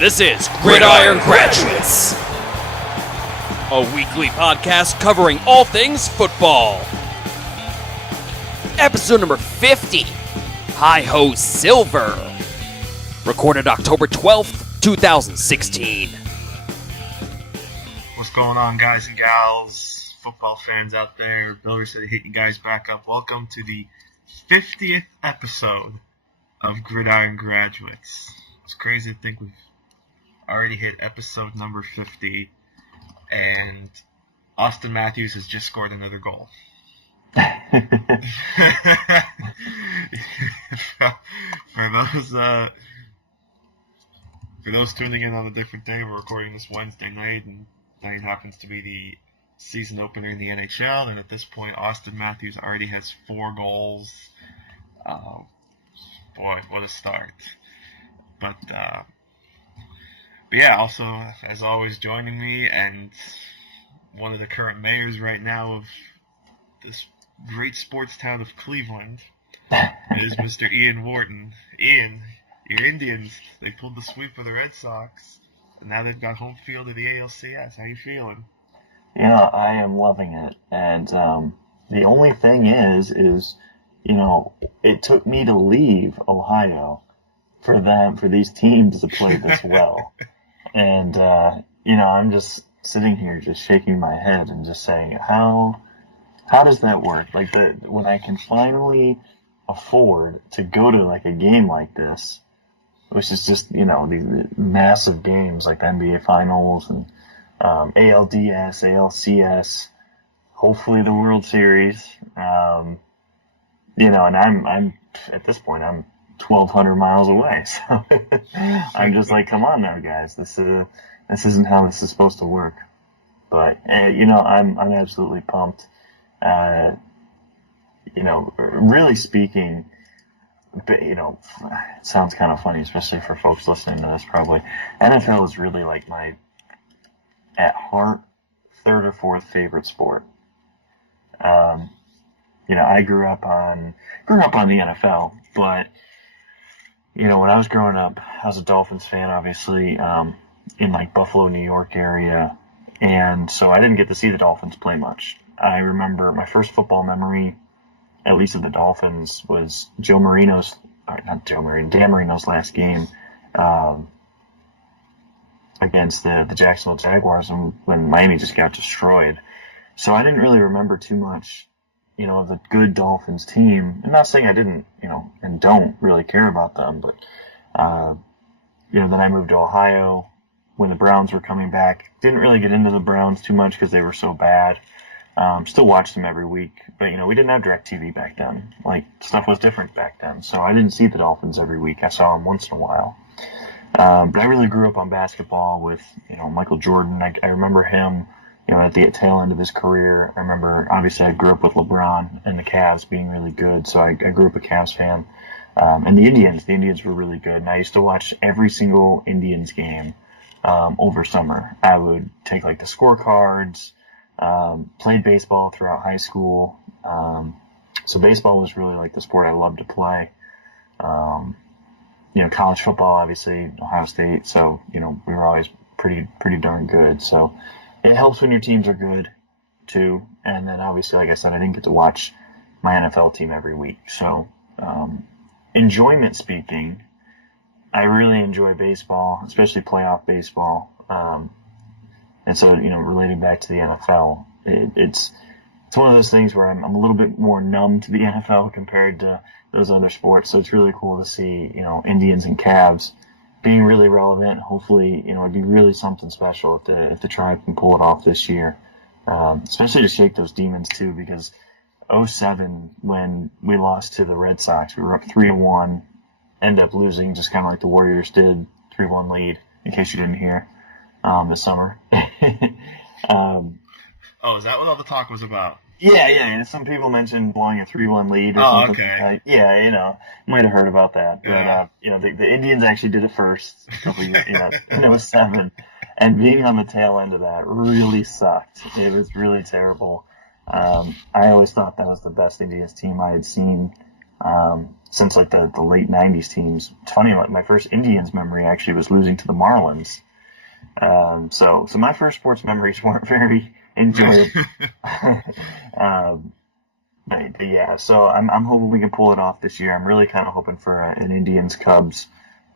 This is Gridiron Graduates, a weekly podcast covering all things football. Episode number 50, Hi-Ho Silver, recorded October 12th, 2016. What's going on, guys and gals, football fans out there? Bill said to hit you guys back up. Welcome to the 50th episode of Gridiron Graduates. It's crazy to think we've already hit episode number 50, and Austin Matthews has just scored another goal. For those tuning in on a different day, we're recording this Wednesday night, and tonight happens to be the season opener in the NHL, and at this point, Austin Matthews already has 4 goals. Boy, what a start. But yeah, also, as always, joining me, and one of the current mayors right now of this great sports town of Cleveland is Mr. Ian Wharton. Ian, your Indians, they pulled the sweep of the Red Sox, and now they've got home field of the ALCS. How you feeling? Yeah, I am loving it, and the only thing is, you know, it took me to leave Ohio for these teams to play this well. And, you know, I'm just sitting here just shaking my head and just saying, how does that work? Like, when I can finally afford to go to, like, a game like this, which is just, you know, these massive games like the NBA Finals and ALDS, ALCS, hopefully the World Series, you know, and I'm at this point, I'm 1,200 miles away, so I'm just like, come on now, guys, this isn't how this is supposed to work. But you know, I'm absolutely pumped. You know, really speaking, but you know, it sounds kind of funny, especially for folks listening to this. Probably NFL is really like my, at heart, 3rd or 4th favorite sport. You know, I grew up on the NFL, but you know, when I was growing up, I was a Dolphins fan, obviously, in like Buffalo, New York area, and so I didn't get to see the Dolphins play much. I remember my first football memory, at least of the Dolphins, was Dan Marino's last game against the Jacksonville Jaguars, when Miami just got destroyed. So I didn't really remember too much, you know, of the good Dolphins team. I'm not saying I didn't, you know, and don't really care about them, but, you know, then I moved to Ohio when the Browns were coming back. Didn't really get into the Browns too much because they were so bad. Still watched them every week, but, you know, we didn't have DirecTV back then. Like, stuff was different back then, so I didn't see the Dolphins every week. I saw them once in a while. But I really grew up on basketball with, you know, Michael Jordan. I remember him, you know, at the tail end of his career. I remember, obviously, I grew up with LeBron and the Cavs being really good, so I grew up a Cavs fan. And the Indians were really good, and I used to watch every single Indians game over summer. I would take, like, the scorecards, played baseball throughout high school. So baseball was really, like, the sport I loved to play. You know, college football, obviously, Ohio State, so, you know, we were always pretty darn good, so it helps when your teams are good, too. And then, obviously, like I said, I didn't get to watch my NFL team every week. So, enjoyment speaking, I really enjoy baseball, especially playoff baseball. And so, you know, relating back to the NFL, it's one of those things where I'm a little bit more numb to the NFL compared to those other sports. So it's really cool to see, you know, Indians and Cavs being really relevant. Hopefully, you know, it'd be really something special if the Tribe can pull it off this year. Especially to shake those demons too, because 2007, when we lost to the Red Sox, we were up 3-1, ended up losing just kind of like the Warriors did, 3-1 lead, in case you didn't hear, this summer. Oh, is that what all the talk was about? Yeah. And some people mentioned blowing a 3-1 lead or something. Okay. Yeah, you know, might have heard about that. Yeah. But, you know, the Indians actually did it first a couple years, you know, in 2007. And being on the tail end of that really sucked. It was really terrible. I always thought that was the best Indians team I had seen since like the late '90s teams. It's funny, like my first Indians memory actually was losing to the Marlins. So my first sports memories weren't very enjoyable. But yeah, so I'm hoping we can pull it off this year. I'm really kind of hoping for an Indians Cubs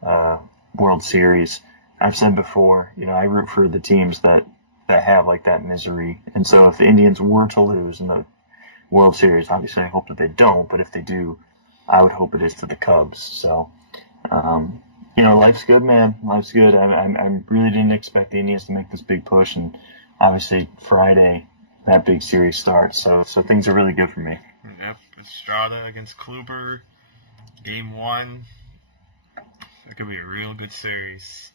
World Series. I've said before, I root for the teams that have like that misery. And so if the Indians were to lose in the World Series, obviously I hope that they don't, but if they do, I would hope it is to the Cubs. So, life's good, man. Life's good. I really didn't expect the Indians to make this big push, and obviously Friday that big series starts. So things are really good for me. Yep, Estrada against Kluber, Game 1. That could be a real good series.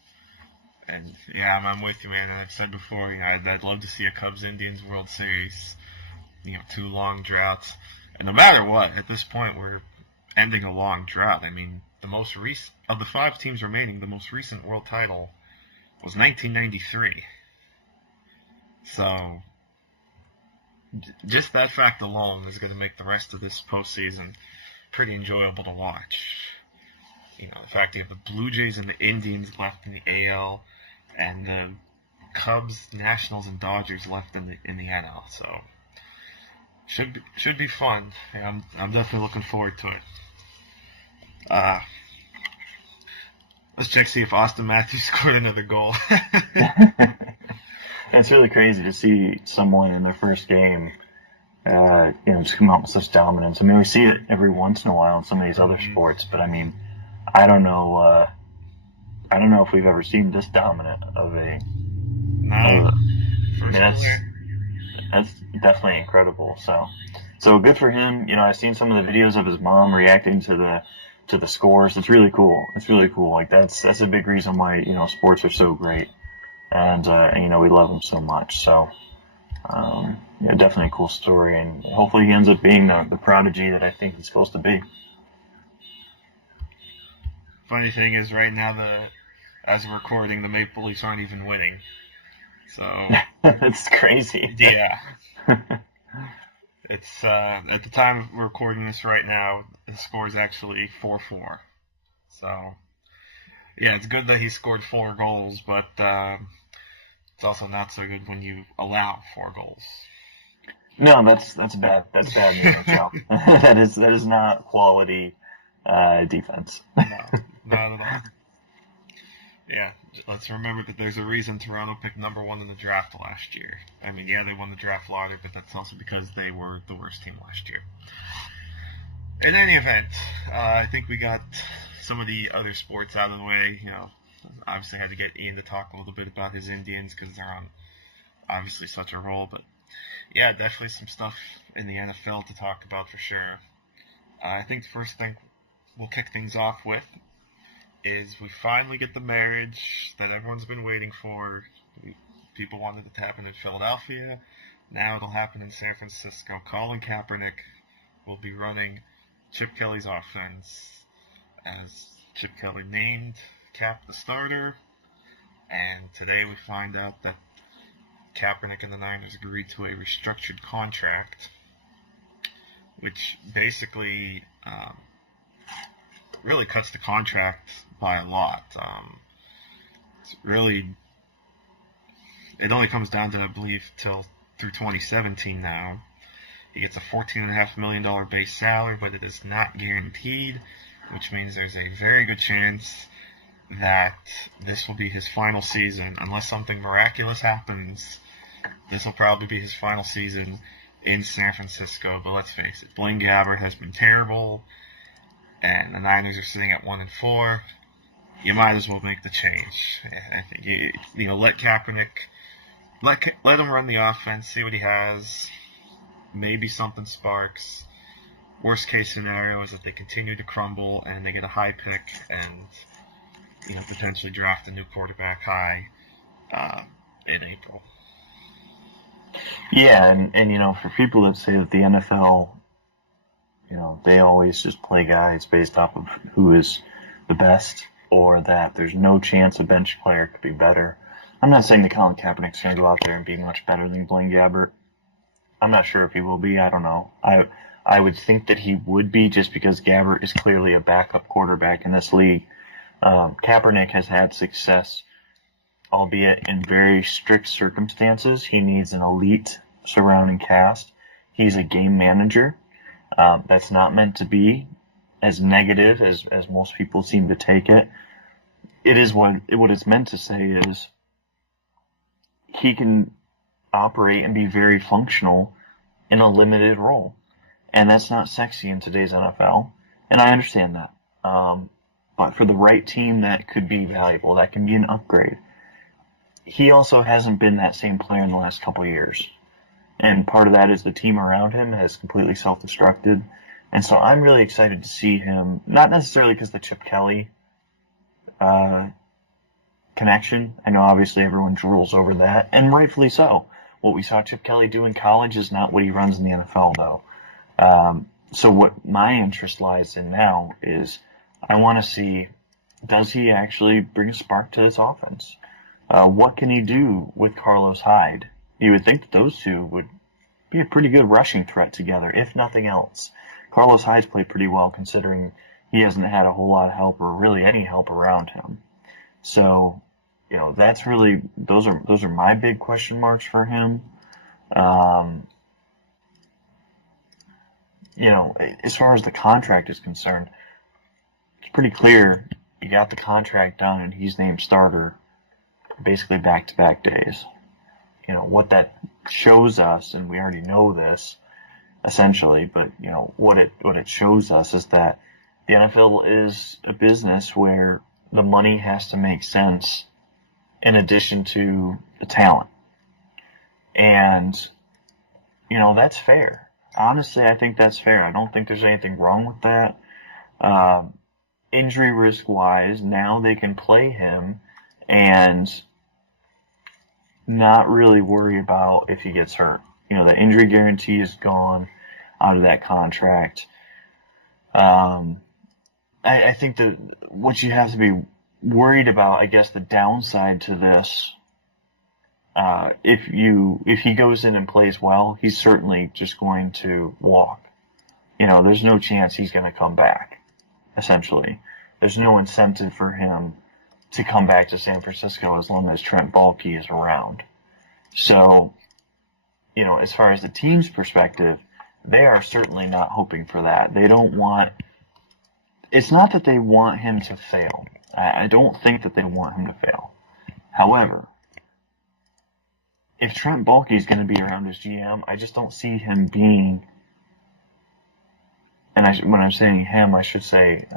And yeah, I'm with you, man. I've said before, I'd love to see a Cubs-Indians World Series. 2 long droughts. And no matter what, at this point, we're ending a long drought. I mean, the most recent of the 5 teams remaining, the most recent world title was 1993. So, just that fact alone is going to make the rest of this postseason pretty enjoyable to watch. The fact you have the Blue Jays and the Indians left in the AL, and the Cubs, Nationals, and Dodgers left in the NL. So, should be fun. I'm definitely looking forward to it. Let's see if Austin Matthews scored another goal. It's really crazy to see someone in their first game, just come out with such dominance. I mean, we see it every once in a while in some of these other sports, but I mean, I don't know if we've ever seen this dominant of a. No. That's definitely incredible. So good for him. I've seen some of the videos of his mom reacting to the scores. It's really cool. Like that's a big reason why sports are so great, and we love him so much. So definitely a cool story, and hopefully he ends up being the prodigy that I think he's supposed to be. Funny thing is, right now as we're recording, the Maple Leafs aren't even winning. So it's crazy. Yeah. It's at the time of recording this right now, the score is actually 4-4. So yeah, it's good that he scored 4 goals, but it's also not so good when you allow 4 goals. No, that's bad. That's bad in the NHL. that is not quality defense. No, not at all. Yeah, let's remember that there's a reason Toronto picked number 1 in the draft last year. I mean, yeah, they won the draft lottery, but that's also because they were the worst team last year. In any event, I think we got some of the other sports out of the way. Obviously had to get Ian to talk a little bit about his Indians because they're on obviously such a roll. But yeah, definitely some stuff in the NFL to talk about for sure. I think the first thing we'll kick things off with is we finally get the marriage that everyone's been waiting for. People wanted it to happen in Philadelphia. Now it'll happen in San Francisco. Colin Kaepernick will be running Chip Kelly's offense, as Chip Kelly named Cap the starter. And today we find out that Kaepernick and the Niners agreed to a restructured contract, which basically really cuts the contract by a lot. It's really, it only comes down to, I believe, through 2017 now. He gets a $14.5 million base salary, but it is not guaranteed, which means there's a very good chance that this will be his final season. Unless something miraculous happens, this will probably be his final season in San Francisco. But let's face it, Blaine Gabbert has been terrible, and the Niners are sitting at 1-4. You might as well make the change. I think let Kaepernick, let him run the offense, see what he has. Maybe something sparks. Worst case scenario is that they continue to crumble and they get a high pick and potentially draft a new quarterback high in April. Yeah, and for people that say that the NFL, they always just play guys based off of who is the best, or that there's no chance a bench player could be better. I'm not saying that Colin Kaepernick's going to go out there and be much better than Blaine Gabbert. I'm not sure if he will be. I don't know. I I would think that he would be, just because Gabbert is clearly a backup quarterback in this league. Kaepernick has had success, albeit in very strict circumstances. He needs an elite surrounding cast. He's a game manager. That's not meant to be as negative as most people seem to take it. It is what it's meant to say is he can operate and be very functional in a limited role. And that's not sexy in today's NFL. And I understand that. But for the right team, that could be valuable. That can be an upgrade. He also hasn't been that same player in the last couple of years. And part of that is the team around him has completely self-destructed. And so I'm really excited to see him, not necessarily because the Chip Kelly connection. I know obviously everyone drools over that, and rightfully so. What we saw Chip Kelly do in college is not what he runs in the NFL, though. So what my interest lies in now is I want to see, does he actually bring a spark to this offense? What can he do with Carlos Hyde? You would think that those two would be a pretty good rushing threat together, if nothing else. Carlos Hyde's played pretty well considering he hasn't had a whole lot of help or really any help around him. So, that's really, those are my big question marks for him. As far as the contract is concerned, it's pretty clear he got the contract done and he's named starter basically back-to-back days. What that shows us, and we already know this essentially, but what it shows us is that the NFL is a business where the money has to make sense in addition to the talent. And that's fair. Honestly, I think that's fair. I don't think there's anything wrong with that. Injury risk-wise, now they can play him and not really worry about if he gets hurt. The injury guarantee is gone out of that contract. I think that what you have to be worried about, I guess, the downside to this, if he goes in and plays well, he's certainly just going to walk. There's no chance he's going to come back, essentially. There's no incentive for him to come back to San Francisco as long as Trent Baalke is around. So, as far as the team's perspective, they are certainly not hoping for that. They don't want, it's not that they want him to fail. I don't think that they want him to fail. However, if Trent Baalke is going to be around as GM, I just don't see him being, and when I'm saying him, I should say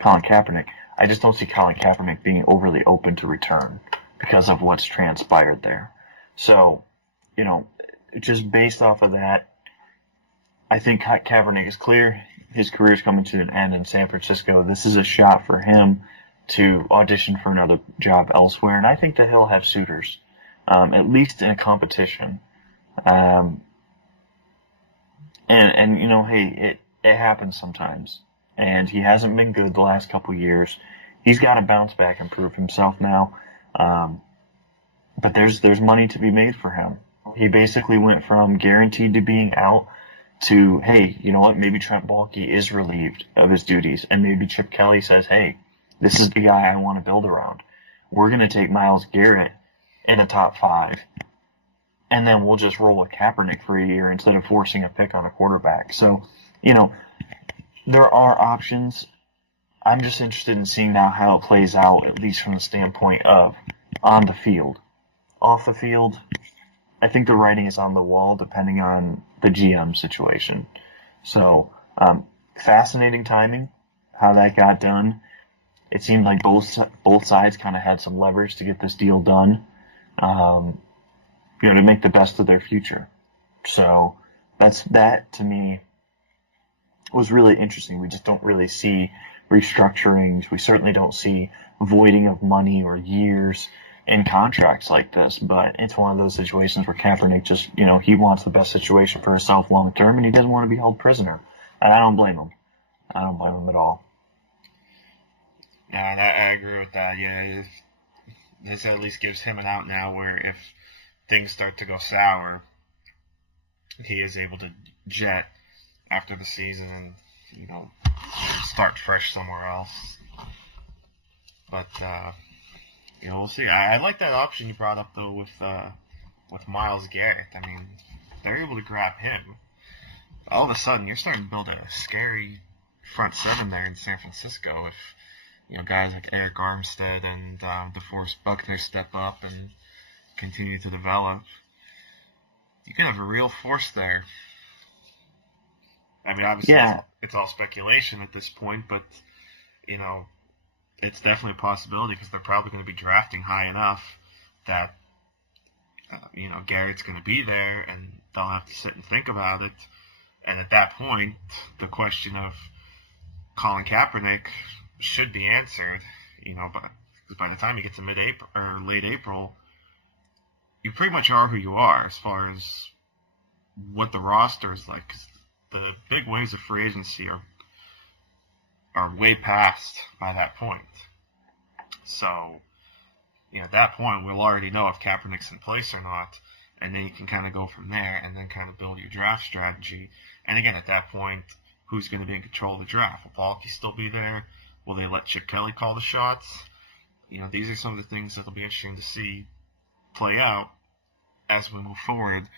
Colin Kaepernick. I just don't see Colin Kaepernick being overly open to return because of what's transpired there. So, just based off of that, I think Kaepernick is clear. His career is coming to an end in San Francisco. This is a shot for him to audition for another job elsewhere, and I think that he'll have suitors, at least in a competition. Hey, it happens sometimes, and he hasn't been good the last couple years. He's got to bounce back and prove himself now, but there's money to be made for him. He basically went from guaranteed to being out to, hey, you know what, maybe Trent Baalke is relieved of his duties, and maybe Chip Kelly says, hey, this is the guy I want to build around. We're going to take Myles Garrett in the top 5, and then we'll just roll with Kaepernick for a year instead of forcing a pick on a quarterback. So, there are options. I'm just interested in seeing now how it plays out, at least from the standpoint of on the field. Off the field, I think the writing is on the wall depending on the GM situation. So, fascinating timing, how that got done. It seemed like both sides kind of had some leverage to get this deal done, to make the best of their future. So, that to me was really interesting. We just don't really see restructurings. We certainly don't see voiding of money or years in contracts like this, but it's one of those situations where Kaepernick just, he wants the best situation for himself long term, and he doesn't want to be held prisoner. And I don't blame him. I don't blame him at all. Yeah, I agree with that. Yeah, this at least gives him an out now where if things start to go sour, he is able to jet after the season and, start fresh somewhere else. But, we'll see. I like that option you brought up, though, with Myles Garrett. I mean, they're able to grab him. All of a sudden, you're starting to build a scary front seven there in San Francisco if, guys like Eric Armstead and DeForest Buckner step up and continue to develop. You can have a real force there. I mean, obviously, it's all speculation at this point, but, it's definitely a possibility because they're probably going to be drafting high enough that, Garrett's going to be there and they'll have to sit and think about it. And at that point, the question of Colin Kaepernick should be answered, because by the time you get to mid-April or late April, you pretty much are who you are as far as what the roster is like. 'Cause the big waves of free agency are way past by that point. So, at that point, we'll already know if Kaepernick's in place or not, and then you can kind of go from there and then kind of build your draft strategy. And again, at that point, who's going to be in control of the draft? Will Balky still be there? Will they let Chip Kelly call the shots? These are some of the things that will be interesting to see play out as we move forward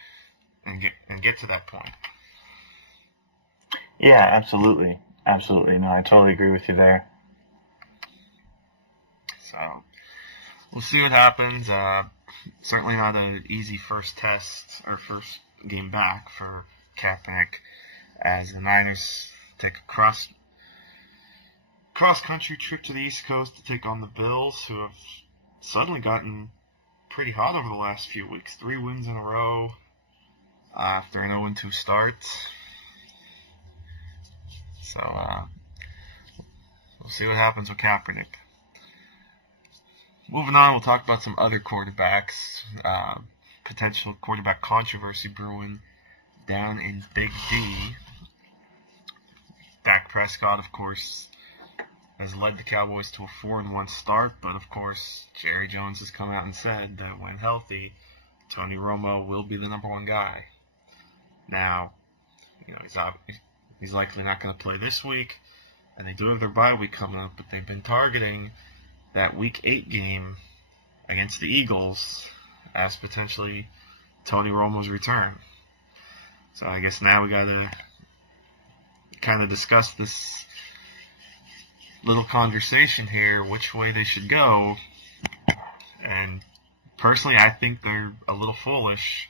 and get to that point. Yeah, absolutely. Absolutely. No, I totally agree with you there. So, we'll see what happens. Certainly not an easy first test or first game back for Kaepernick as the Niners take a cross-country trip to the East Coast to take on the Bills, who have suddenly gotten pretty hot over the last few weeks. 3 wins in a row after an 0-2 start. So, we'll see what happens with Kaepernick. Moving on, we'll talk about some other quarterbacks. Potential quarterback controversy brewing down in Big D. Dak Prescott, of course, has led the Cowboys to a 4-1 start, but of course, Jerry Jones has come out and said that when healthy, Tony Romo will be the number 1 guy. Now, he's likely not going to play this week, and they do have their bye week coming up, but they've been targeting that Week 8 game against the Eagles as potentially Tony Romo's return. So I guess now we got to kind of discuss this little conversation here, which way they should go. And personally, I think they're a little foolish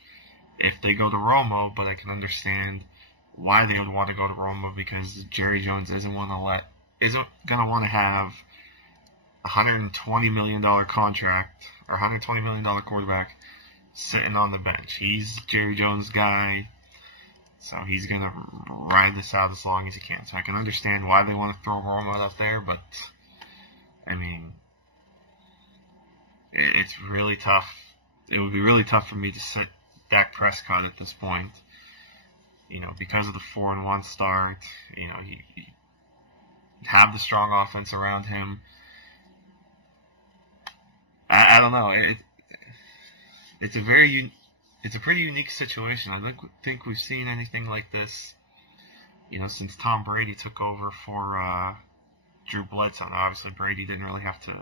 if they go to Romo, but I can understand why they would want to go to Romo because Jerry Jones isn't going to want to have $120 million contract or $120 million quarterback sitting on the bench. He's Jerry Jones' guy, so he's going to ride this out as long as he can. So I can understand why they want to throw Romo out there, but, I mean, it's really tough. It would be really tough for me to sit Dak Prescott at this point, because of the 4-1 start. You have the strong offense around him. I don't know. It's a pretty unique situation. I don't think we've seen anything like this, since Tom Brady took over for Drew Bledsoe. Now, obviously, Brady didn't really have to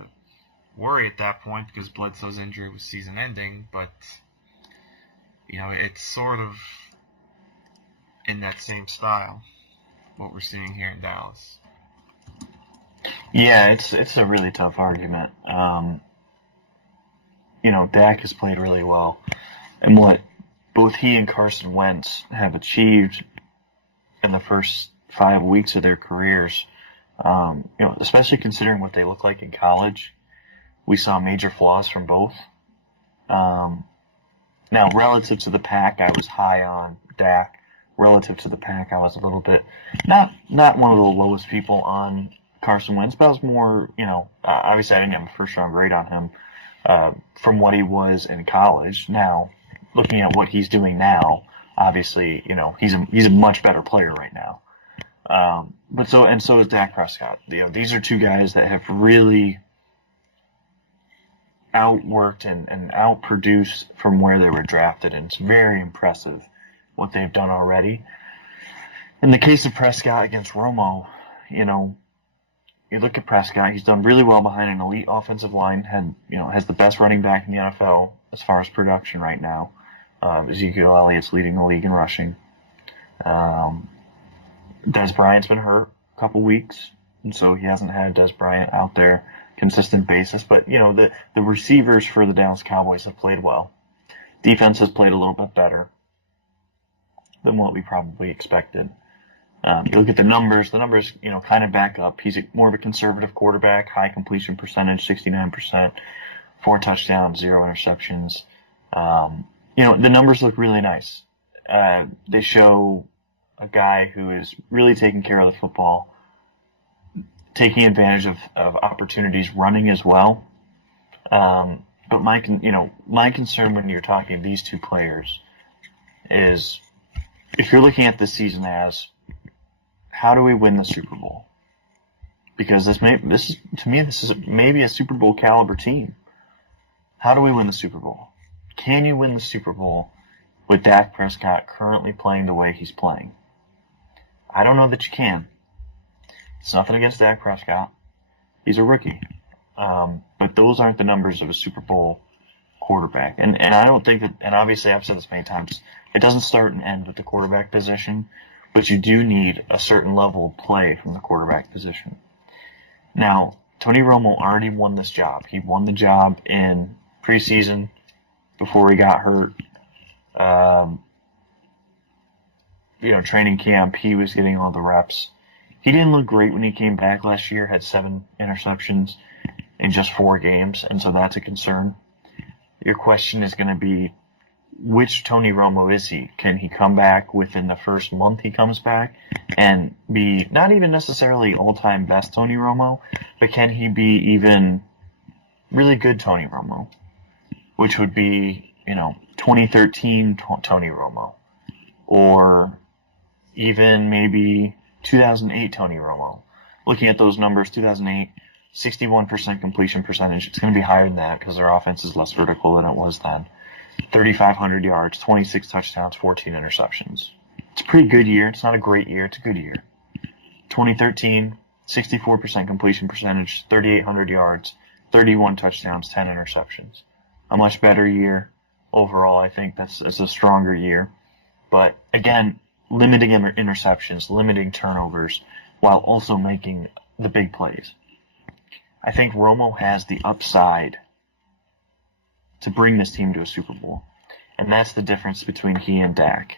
worry at that point because Bledsoe's injury was season-ending, but it's sort of in that same style what we're seeing here in Dallas. Yeah, it's a really tough argument. Dak has played really well. And what both he and Carson Wentz have achieved in the first 5 weeks of their careers, especially considering what they look like in college, we saw major flaws from both. Now, relative to the pack, I was high on Dak. Relative to the pack, I was a little bit, not one of the lowest people on Carson Wentz, but I was more, obviously I didn't have a first-round grade on him from what he was in college. Now, looking at what he's doing now, obviously, he's a much better player right now. So is Dak Prescott. These are two guys that have really outworked and outproduced from where they were drafted, and it's very impressive what they've done already. In the case of Prescott against Romo, you look at Prescott, he's done really well behind an elite offensive line, has the best running back in the NFL as far as production right now. Ezekiel Elliott's leading the league in rushing. Des Bryant's been hurt a couple weeks, and so he hasn't had Des Bryant out there consistent basis. But, the receivers for the Dallas Cowboys have played well. Defense has played a little bit better than what we probably expected. You look at the numbers, kind of back up. He's more of a conservative quarterback, high completion percentage, 69%, 4 touchdowns, 0 interceptions. The numbers look really nice. They show a guy who is really taking care of the football, taking advantage of opportunities, running as well. But my concern when you're talking these two players is if you're looking at this season as how do we win the Super Bowl? Because this is maybe a Super Bowl caliber team. How do we win the Super Bowl? Can you win the Super Bowl with Dak Prescott currently playing the way he's playing? I don't know that you can. It's nothing against Dak Prescott. He's a rookie. But those aren't the numbers of a Super Bowl quarterback. And I don't think that, and obviously I've said this many times, it doesn't start and end with the quarterback position, but you do need a certain level of play from the quarterback position. Now, Tony Romo already won this job. He won the job in preseason before he got hurt. Training camp, he was getting all the reps. He didn't look great when he came back last year, had 7 interceptions in just 4 games, and so that's a concern. Your question is going to be, which Tony Romo is he? Can he come back within the first month he comes back and be not even necessarily all-time best Tony Romo, but can he be even really good Tony Romo, which would be, 2013 Tony Romo, or even maybe 2008 Tony Romo. Looking at those numbers, 2008, 61% completion percentage. It's going to be higher than that because their offense is less vertical than it was then. 3,500 yards, 26 touchdowns, 14 interceptions. It's a pretty good year. It's not a great year. It's a good year. 2013, 64% completion percentage, 3,800 yards, 31 touchdowns, 10 interceptions. A much better year overall. I think that's a stronger year. But again, limiting interceptions, limiting turnovers, while also making the big plays. I think Romo has the upside to bring this team to a Super Bowl. And that's the difference between he and Dak.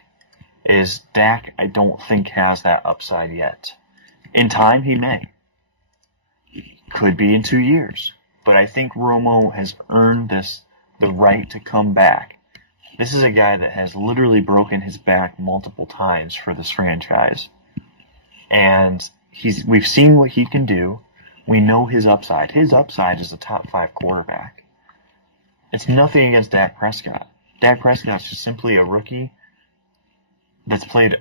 Is Dak, I don't think, has that upside yet. In time, he may. Could be in 2 years. But I think Romo has earned the right to come back. This is a guy that has literally broken his back multiple times for this franchise. And we've seen what he can do. We know his upside. His upside is a top 5 quarterback. It's nothing against Dak Prescott. Dak Prescott's just simply a rookie that's played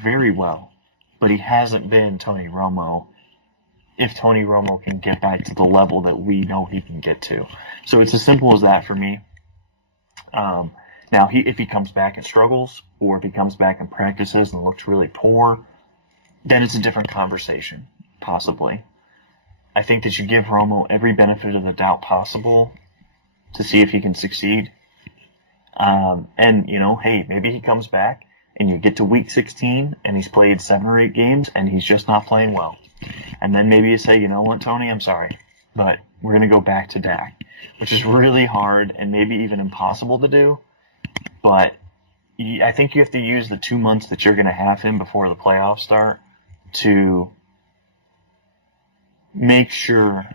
very well, but he hasn't been Tony Romo if Tony Romo can get back to the level that we know he can get to. So it's as simple as that for me. Now, if he comes back and struggles, or if he comes back and practices and looks really poor, then it's a different conversation, possibly. I think that you give Romo every benefit of the doubt possible to see if he can succeed. Hey, maybe he comes back and you get to week 16 and he's played 7 or 8 games and he's just not playing well. And then maybe you say, you know what, Tony, I'm sorry, but we're going to go back to Dak, which is really hard and maybe even impossible to do. But I think you have to use the 2 months that you're going to have him before the playoffs start to make sure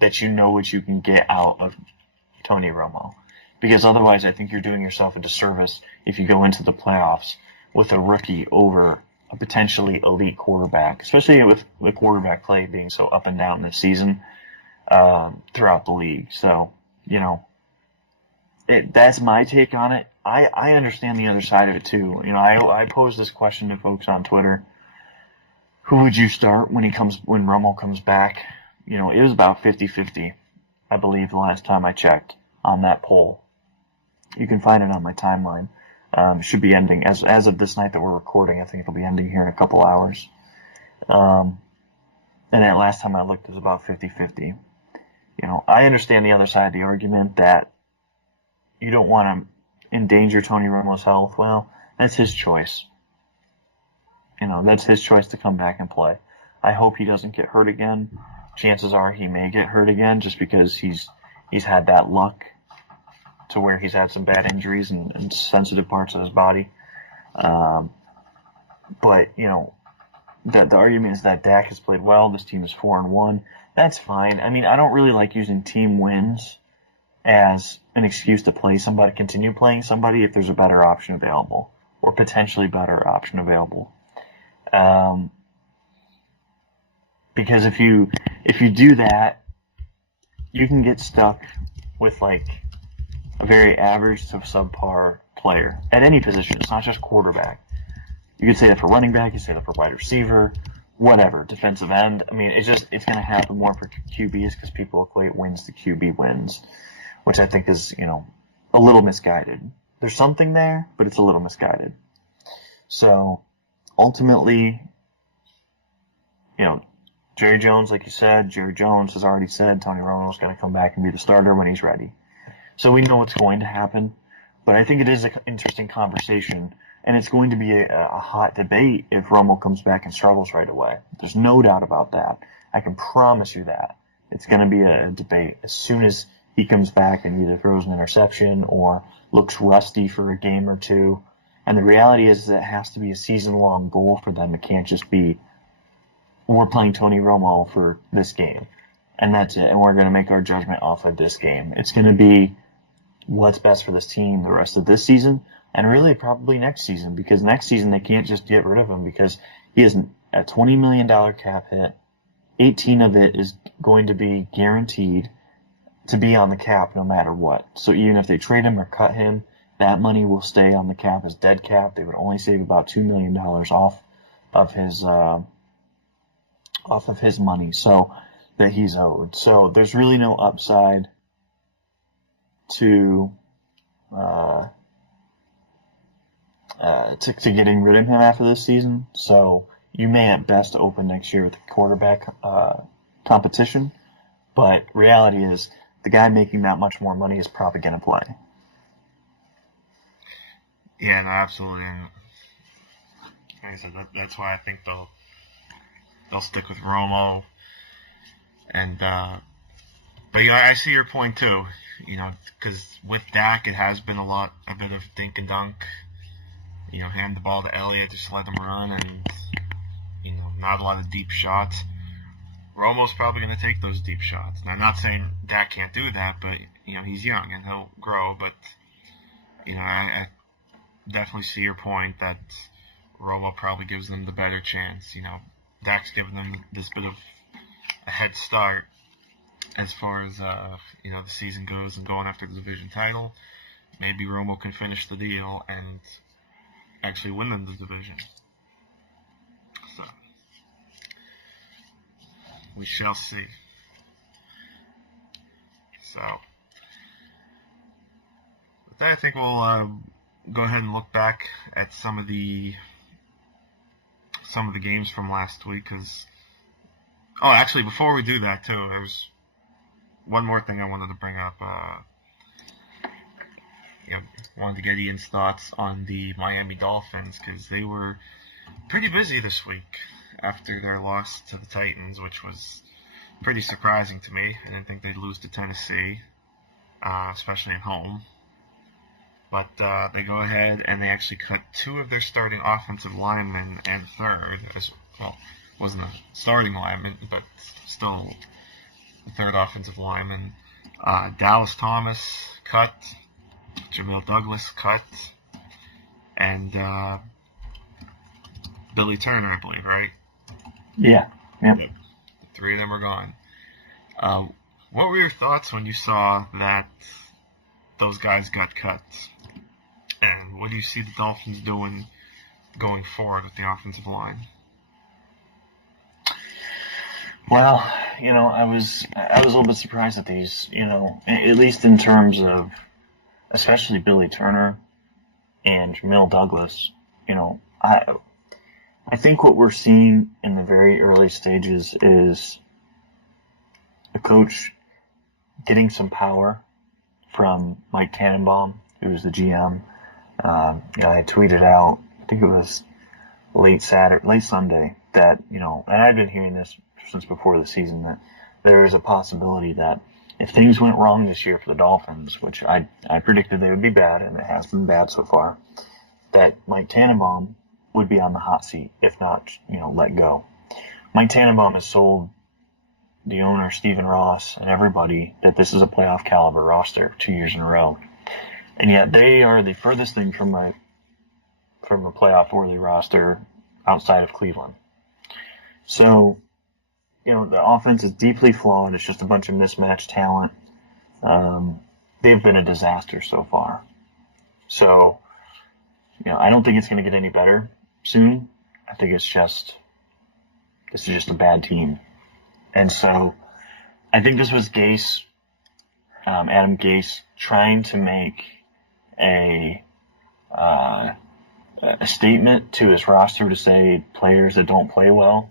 that you know what you can get out of Tony Romo. Because otherwise I think you're doing yourself a disservice if you go into the playoffs with a rookie over a potentially elite quarterback, especially with the quarterback play being so up and down this season throughout the league. So, that's my take on it. I understand the other side of it too. I posed this question to folks on Twitter. Who would you start when Romo comes back? It was about 50-50, I believe, the last time I checked on that poll. You can find it on my timeline. Should be ending as of this night that we're recording. I think it'll be ending here in a couple hours. And that last time I looked, it was about 50-50. I understand the other side of the argument that you don't want to endanger Tony Romo's health. Well, that's his choice. That's his choice to come back and play. I hope he doesn't get hurt again. Chances are he may get hurt again just because he's had that luck to where he's had some bad injuries and sensitive parts of his body. But, the argument is that Dak has played well. This team is 4-1. That's fine. I mean, I don't really like using team wins as an excuse to continue playing somebody if there's a better option available or potentially better option available. Because if you do that, you can get stuck with like a very average to subpar player at any position. It's not just quarterback. You could say that for running back, you say that for wide receiver, whatever, defensive end. I mean, it's going to happen more for QBs because people equate wins to QB wins, which I think is, a little misguided. There's something there, but it's a little misguided. So, ultimately, Jerry Jones, like you said, Jerry Jones has already said Tony Romo's going to come back and be the starter when he's ready. So we know what's going to happen, but I think it is an interesting conversation, and it's going to be a hot debate if Romo comes back and struggles right away. There's no doubt about that. I can promise you that. It's going to be a debate as soon as he comes back and either throws an interception or looks rusty for a game or two. And the reality is that it has to be a season-long goal for them. It can't just be, we're playing Tony Romo for this game, and that's it, and we're going to make our judgment off of this game. It's going to be what's best for this team the rest of this season, and really probably next season, because next season they can't just get rid of him because he has a $20 million cap hit. 18 of it is going to be guaranteed to be on the cap no matter what. So even if they trade him or cut him, that money will stay on the cap as dead cap. They would only save about $2 million off of his money, so that he's owed. So there's really no upside to getting rid of him after this season. So you may at best open next year with a quarterback competition, but reality is the guy making that much more money is probably going to play. Yeah, no, absolutely. And like I said, that's why I think they'll stick with Romo. And but I see your point too. Because with Dak, it has been a bit of dink and dunk. Hand the ball to Elliott, just let him run, and not a lot of deep shots. Romo's probably going to take those deep shots. Now, I'm not saying Dak can't do that, but he's young and he'll grow. But I definitely see your point that Romo probably gives them the better chance. Dak's giving them this bit of a head start as far as the season goes and going after the division title. Maybe Romo can finish the deal and actually win them the division. So we shall see. So with that, I think we'll go ahead and look back at some of the games from last week. Actually, before we do that too, there's one more thing I wanted to bring up. Wanted to get Ian's thoughts on the Miami Dolphins because they were pretty busy this week after their loss to the Titans, which was pretty surprising to me. I didn't think they'd lose to Tennessee, especially at home. But they go ahead and they actually cut two of their starting offensive linemen and third, wasn't a starting lineman, but still the third offensive lineman. Dallas Thomas cut, Jamil Douglas cut, and Billy Turner, I believe, right? Yeah. Yep. The three of them are gone. What were your thoughts when you saw that those guys got cut? And what do you see the Dolphins doing going forward with the offensive line? Well, I was a little bit surprised at these, at least in terms of, especially Billy Turner. and Jamil Douglas, I think what we're seeing in the very early stages is a coach getting some power from Mike Tannenbaum, who's the GM. I tweeted out, I think it was late Sunday, that, and I've been hearing this since before the season, that there is a possibility that if things went wrong this year for the Dolphins, which I predicted they would be bad, and it has been bad so far, that Mike Tannenbaum would be on the hot seat, if not, let go. Mike Tannenbaum has sold the owner, Stephen Ross, and everybody that this is a playoff caliber roster 2 years in a row. And yet they are the furthest thing from a playoff worthy roster outside of Cleveland. So, the offense is deeply flawed. It's just a bunch of mismatched talent. They've been a disaster so far. So, I don't think it's going to get any better soon. I think this is just a bad team. And so I think this was Adam Gase, trying to make a statement to his roster to say players that don't play well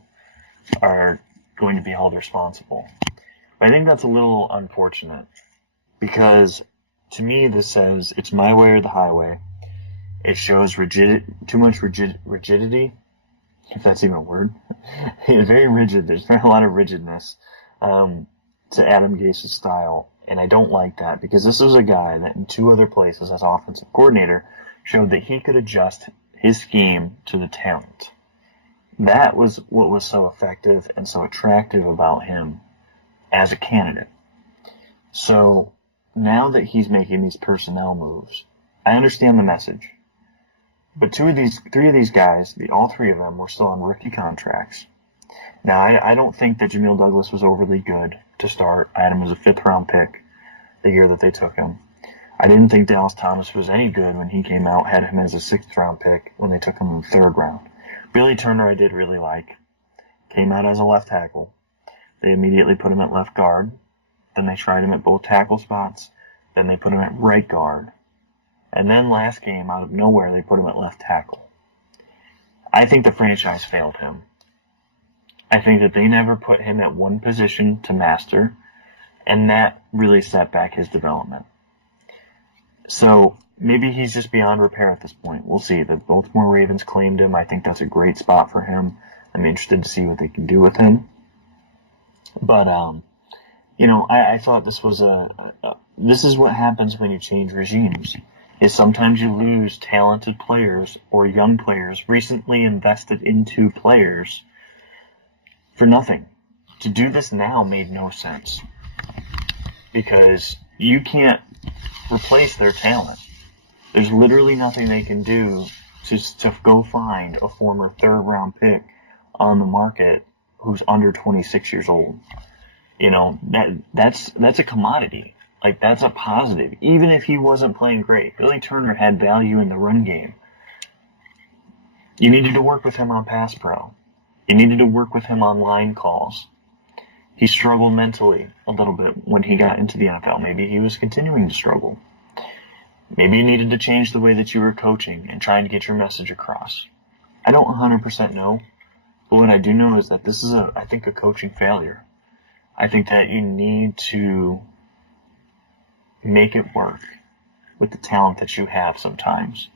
are going to be held responsible. But I think that's a little unfortunate, because to me this says it's my way or the highway. It shows too much rigidity, if that's even a word. It's very rigid. There's a lot of rigidness to Adam Gase's style, and I don't like that, because this is a guy that in 2 other places as offensive coordinator showed that he could adjust his scheme to the talent. That was what was so effective and so attractive about him as a candidate. So now that he's making these personnel moves, I understand the message. But 3 of these guys, all 3 of them, were still on rookie contracts. Now, I don't think that Jamil Douglas was overly good to start. I had him as a 5th-round pick the year that they took him. I didn't think Dallas Thomas was any good when he came out. Had him as a 6th-round pick when they took him in the 3rd round. Billy Turner I did really like. Came out as a left tackle. They immediately put him at left guard. Then they tried him at both tackle spots. Then they put him at right guard. And then last game, out of nowhere, they put him at left tackle. I think the franchise failed him. I think that they never put him at one position to master, and that really set back his development. So maybe he's just beyond repair at this point. We'll see. The Baltimore Ravens claimed him. I think that's a great spot for him. I'm interested to see what they can do with him. But, I thought this was this is what happens when you change regimes. Is sometimes you lose talented players or young players, recently invested into players, for nothing. To do this now made no sense, because you can't replace their talent. There's literally nothing they can do to go find a former 3rd-round pick on the market who's under 26 years old. That's a commodity. Like, that's a positive. Even if he wasn't playing great, Billy Turner had value in the run game. You needed to work with him on pass pro. You needed to work with him on line calls. He struggled mentally a little bit when he got into the NFL. Maybe he was continuing to struggle. Maybe you needed to change the way that you were coaching and trying to get your message across. I don't 100% know, but what I do know is that this is I think a coaching failure. I think that you need to make it work with the talent that you have sometimes.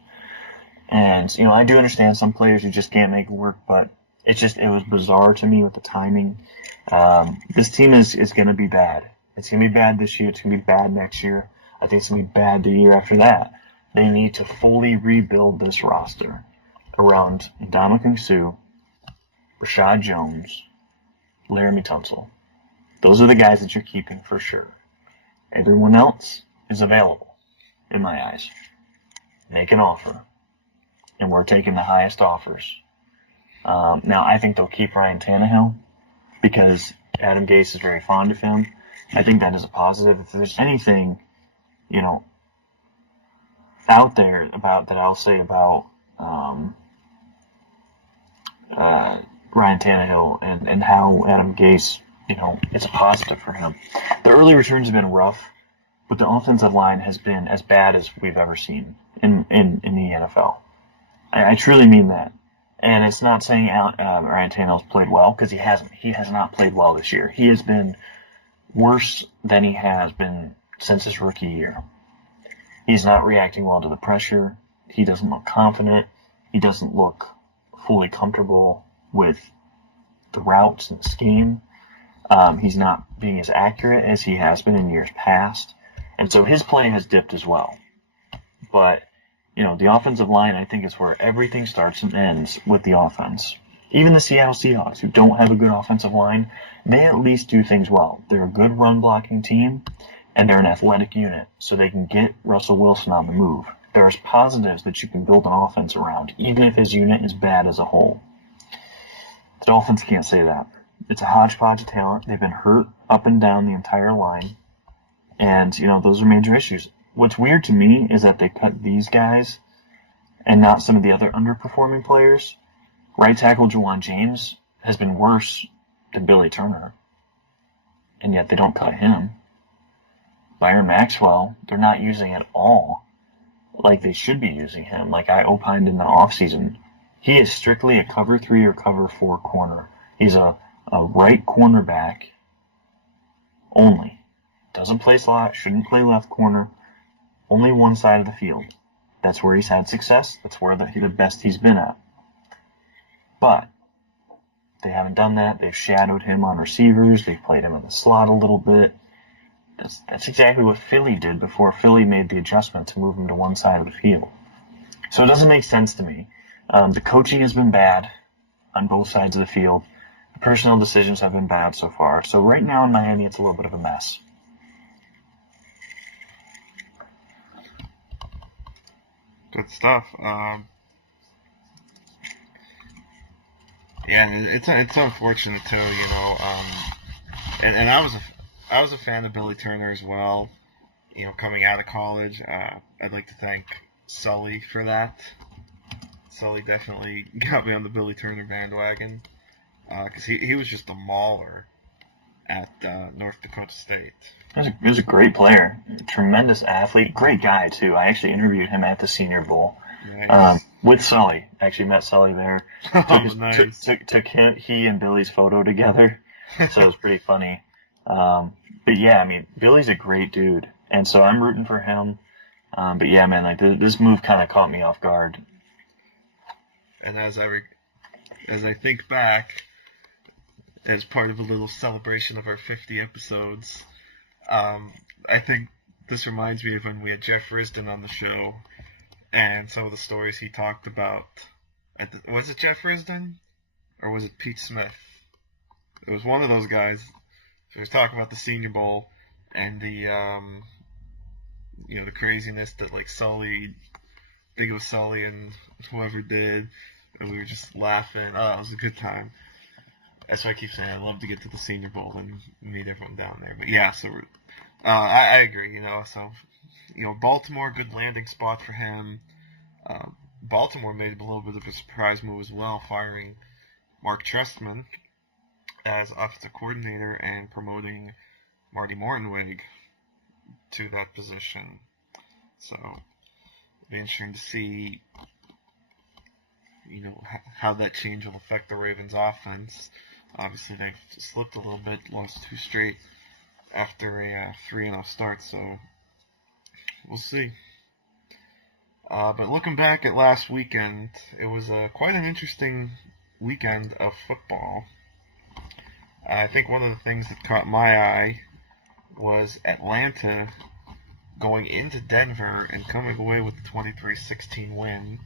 And, I do understand some players you just can't make it work, but it was bizarre to me with the timing. This team is going to be bad. It's going to be bad this year. It's going to be bad next year. I think it's going to be bad the year after that. They need to fully rebuild this roster around Ndamukong Suh, Rashad Jones, Laramie Tunsil. Those are the guys that you're keeping for sure. Everyone else is available, in my eyes. Make an offer, and we're taking the highest offers. Now, I think they'll keep Ryan Tannehill because Adam Gase is very fond of him. I think that is a positive. If there's anything, out there about that I'll say about Ryan Tannehill and how Adam Gase, it's a positive for him. The early returns have been rough, but the offensive line has been as bad as we've ever seen in the NFL. I truly mean that. And it's not saying Ryan Tannehill's played well, because he hasn't. He has not played well this year. He has been worse than he has been since his rookie year. He's not reacting well to the pressure. He doesn't look confident. He doesn't look fully comfortable with the routes and the scheme. He's not being as accurate as he has been in years past. And so his play has dipped as well. But, the offensive line, I think, is where everything starts and ends with the offense. Even the Seattle Seahawks, who don't have a good offensive line, they at least do things well. They're a good run-blocking team, and they're an athletic unit, so they can get Russell Wilson on the move. There's positives that you can build an offense around, even if his unit is bad as a whole. The Dolphins can't say that. It's a hodgepodge of talent. They've been hurt up and down the entire line, and, those are major issues. What's weird to me is that they cut these guys and not some of the other underperforming players. Right tackle Juwan James has been worse than Billy Turner, and yet they don't cut him. Byron Maxwell, they're not using at all like they should be using him, like I opined in the offseason. He is strictly a cover 3 or cover 4 corner. He's a right cornerback only. Doesn't play slot, shouldn't play left corner. Only one side of the field. That's where he's had success. That's where the best he's been at. But they haven't done that. They've shadowed him on receivers. They've played him in the slot a little bit. That's exactly what Philly did before Philly made the adjustment to move him to one side of the field. So it doesn't make sense to me. The coaching has been bad on both sides of the field. The personnel decisions have been bad so far. So right now in Miami, it's a little bit of a mess. Good stuff. It's unfortunate too, and I was a fan of Billy Turner as well. Coming out of college, I'd like to thank Sully for that. Sully definitely got me on the Billy Turner bandwagon, because he was just a mauler at North Dakota State. He was a great player, tremendous athlete, great guy too. I actually interviewed him at the Senior Bowl. Nice. With Sully. Actually met Sully there. Nice. Took he and Billy's photo together, so it was pretty funny. But yeah, Billy's a great dude, and so I'm rooting for him. But yeah, man, this move kind of caught me off guard. And as I think back, as part of a little celebration of our 50 episodes, I think this reminds me of when we had Jeff Risdon on the show, and some of the stories he talked about. Was it Jeff Risdon? Or was it Pete Smith? It was one of those guys. So he was talking about the Senior Bowl and the craziness that Sully, I think it was Sully and whoever did, and we were just laughing. Oh, it was a good time. That's why I keep saying I'd love to get to the Senior Bowl and meet everyone down there. But yeah, so I agree. Baltimore, good landing spot for him. Baltimore made a little bit of a surprise move as well, firing Mark Trestman as offensive coordinator and promoting Marty Mortenweg to that position. So it'll be interesting to see, how that change will affect the Ravens' offense. Obviously, they've slipped a little bit, lost 2 straight after a 3-0 start, so we'll see. But looking back at last weekend, it was quite an interesting weekend of football. I think one of the things that caught my eye was Atlanta going into Denver and coming away with the 23-16 win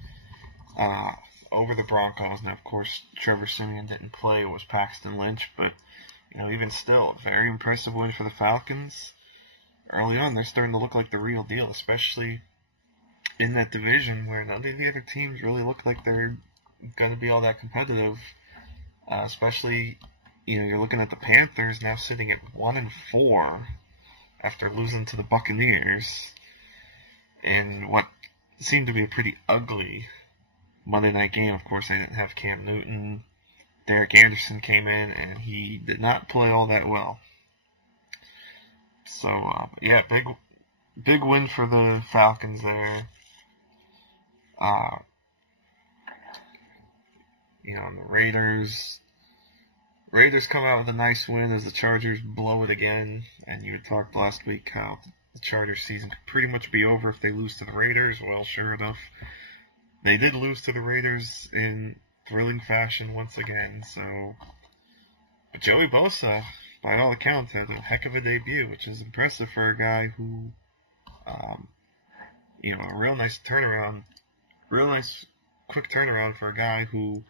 over the Broncos. Now, of course, Trevor Siemian didn't play. It was Paxton Lynch, but even still, a very impressive win for the Falcons. Early on, they're starting to look like the real deal, especially in that division where none of the other teams really look like they're going to be all that competitive. Especially, you're looking at the Panthers now sitting at 1-4 after losing to the Buccaneers in what seemed to be a pretty ugly Monday night game. Of course, they didn't have Cam Newton. Derek Anderson came in, and he did not play all that well. So, yeah, big win for the Falcons there. And the Raiders come out with a nice win as the Chargers blow it again. And you had talked last week how the Chargers season could pretty much be over if they lose to the Raiders. Well, sure enough, they did lose to the Raiders in thrilling fashion once again. But Joey Bosa, by all accounts, had a heck of a debut, which is impressive for a guy who, a real nice quick turnaround for a guy who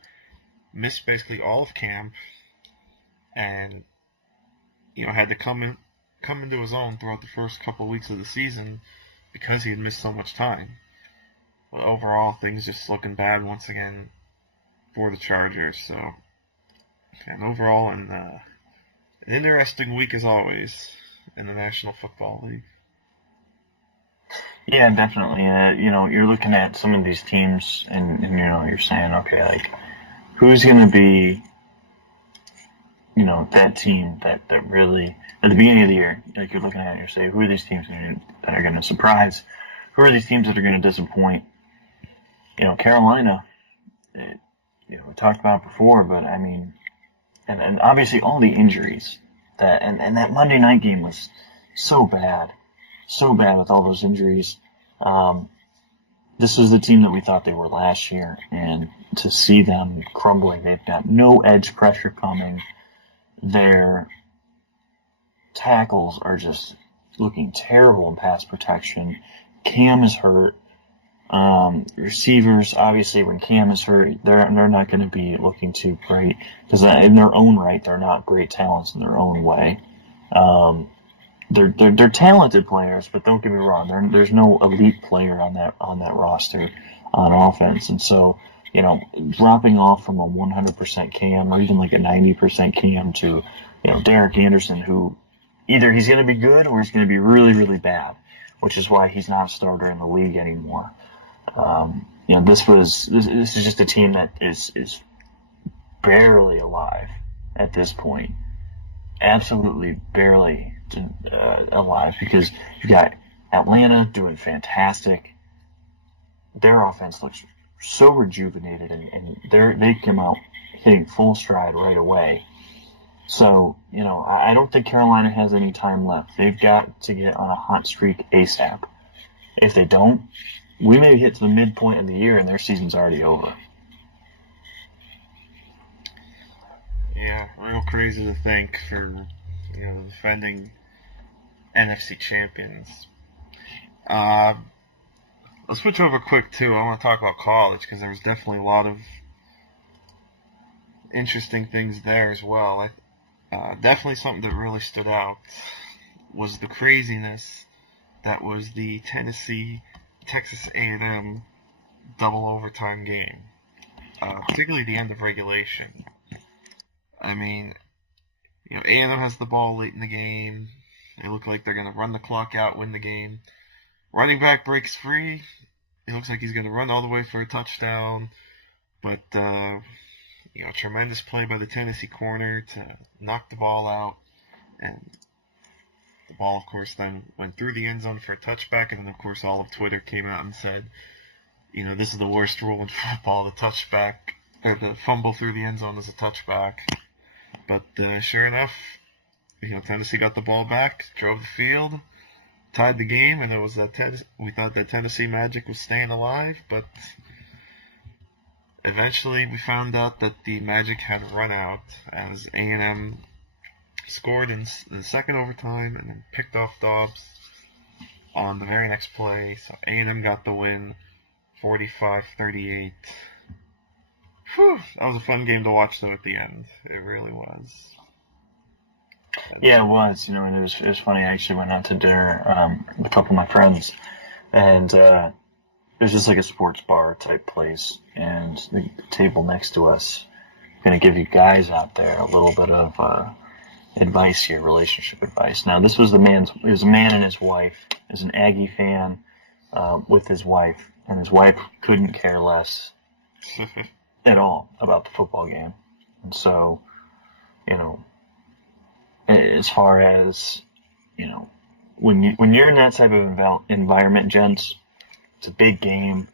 missed basically all of camp and, had to come into his own throughout the first couple of weeks of the season because he had missed so much time. But overall, things just looking bad once again for the Chargers. And overall, an interesting week as always in the National Football League. Yeah, definitely. You're looking at some of these teams, and you're saying, okay, like, who's going to be, that team that really, at the beginning of the year, like, you're looking at it, you're saying, who are these teams that are going to surprise? Who are these teams that are going to disappoint? Carolina, we talked about it before, but I mean, and obviously all the injuries and that Monday night game was so bad with all those injuries. This was the team that we thought they were last year, and to see them crumbling, they've got no edge pressure coming. Their tackles are just looking terrible in pass protection. Cam is hurt. Receivers, obviously, when Cam is hurt, they're not going to be looking too great because in their own right, they're not great talents in their own way. They're talented players, but don't get me wrong, there's no elite player on that roster on offense, and so dropping off from a 100% Cam or even like a 90% Cam to Derek Anderson, who either he's going to be good or he's going to be really, really bad, which is why he's not a starter in the league anymore. This is just a team that is barely alive at this point. Absolutely barely alive, because you've got Atlanta doing fantastic. Their offense looks so rejuvenated, and they come out hitting full stride right away. So, I don't think Carolina has any time left. They've got to get on a hot streak ASAP. If they don't, we may hit to the midpoint of the year and their season's already over. Yeah, real crazy to think for, the defending NFC champions. Let's switch over quick, too. I want to talk about college, because there was definitely a lot of interesting things there as well. Definitely something that really stood out was the craziness that was the Texas A&M double overtime game, particularly the end of regulation. I mean, A&M has the ball late in the game. They look like they're going to run the clock out, win the game. Running back breaks free. It looks like he's going to run all the way for a touchdown. But, tremendous play by the Tennessee corner to knock the ball out. And the ball, of course, then went through the end zone for a touchback. And then, of course, all of Twitter came out and said, this is the worst rule in football, the touchback, or the fumble through the end zone is a touchback. But sure enough, Tennessee got the ball back, drove the field, tied the game, and it was we thought that Tennessee Magic was staying alive, but eventually we found out that the Magic had run out as A&M scored in the second overtime and then picked off Dobbs on the very next play. So A&M got the win, 45-38. Whew, that was a fun game to watch, though, at the end. It really was. Yeah, it was. And it was funny. I actually went out to dinner with a couple of my friends, and it was just like a sports bar type place. And the table next to us, going to give you guys out there a little bit of advice here, relationship advice. Now, this was it was a man and his wife. It was an Aggie fan with his wife, and his wife couldn't care less at all about the football game. And so, as far as, when you're in that type of environment, gents, it's a big game.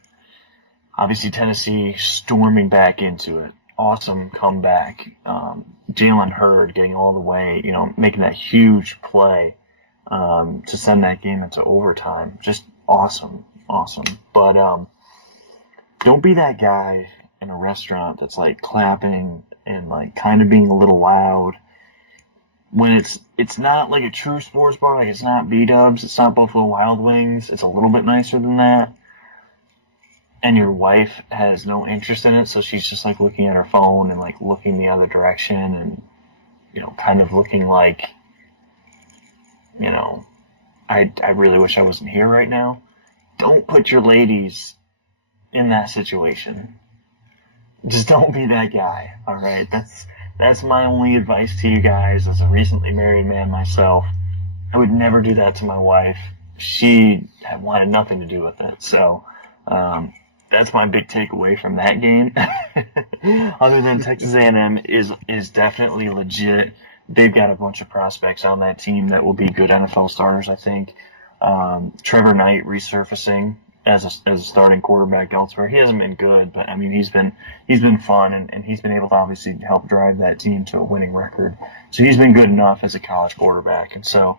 Obviously, Tennessee storming back into it. Awesome comeback. Jalen Hurd getting all the way, making that huge play to send that game into overtime. Just awesome. But don't be that guy in a restaurant that's like clapping and like kind of being a little loud when it's not like a true sports bar. Like, it's not B-Dubs, it's not Buffalo Wild Wings. It's a little bit nicer than that. And your wife has no interest in it, so she's just like looking at her phone and like looking the other direction and, kind of looking like, I really wish I wasn't here right now. Don't put your ladies in that situation. Just don't be that guy, all right? That's my only advice to you guys as a recently married man myself. I would never do that to my wife. She wanted nothing to do with it, so that's my big takeaway from that game. Other than Texas A&M is definitely legit. They've got a bunch of prospects on that team that will be good NFL starters, I think. Trevor Knight resurfacing as a starting quarterback elsewhere. He hasn't been good, but I mean he's been fun and he's been able to obviously help drive that team to a winning record. So he's been good enough as a college quarterback, and so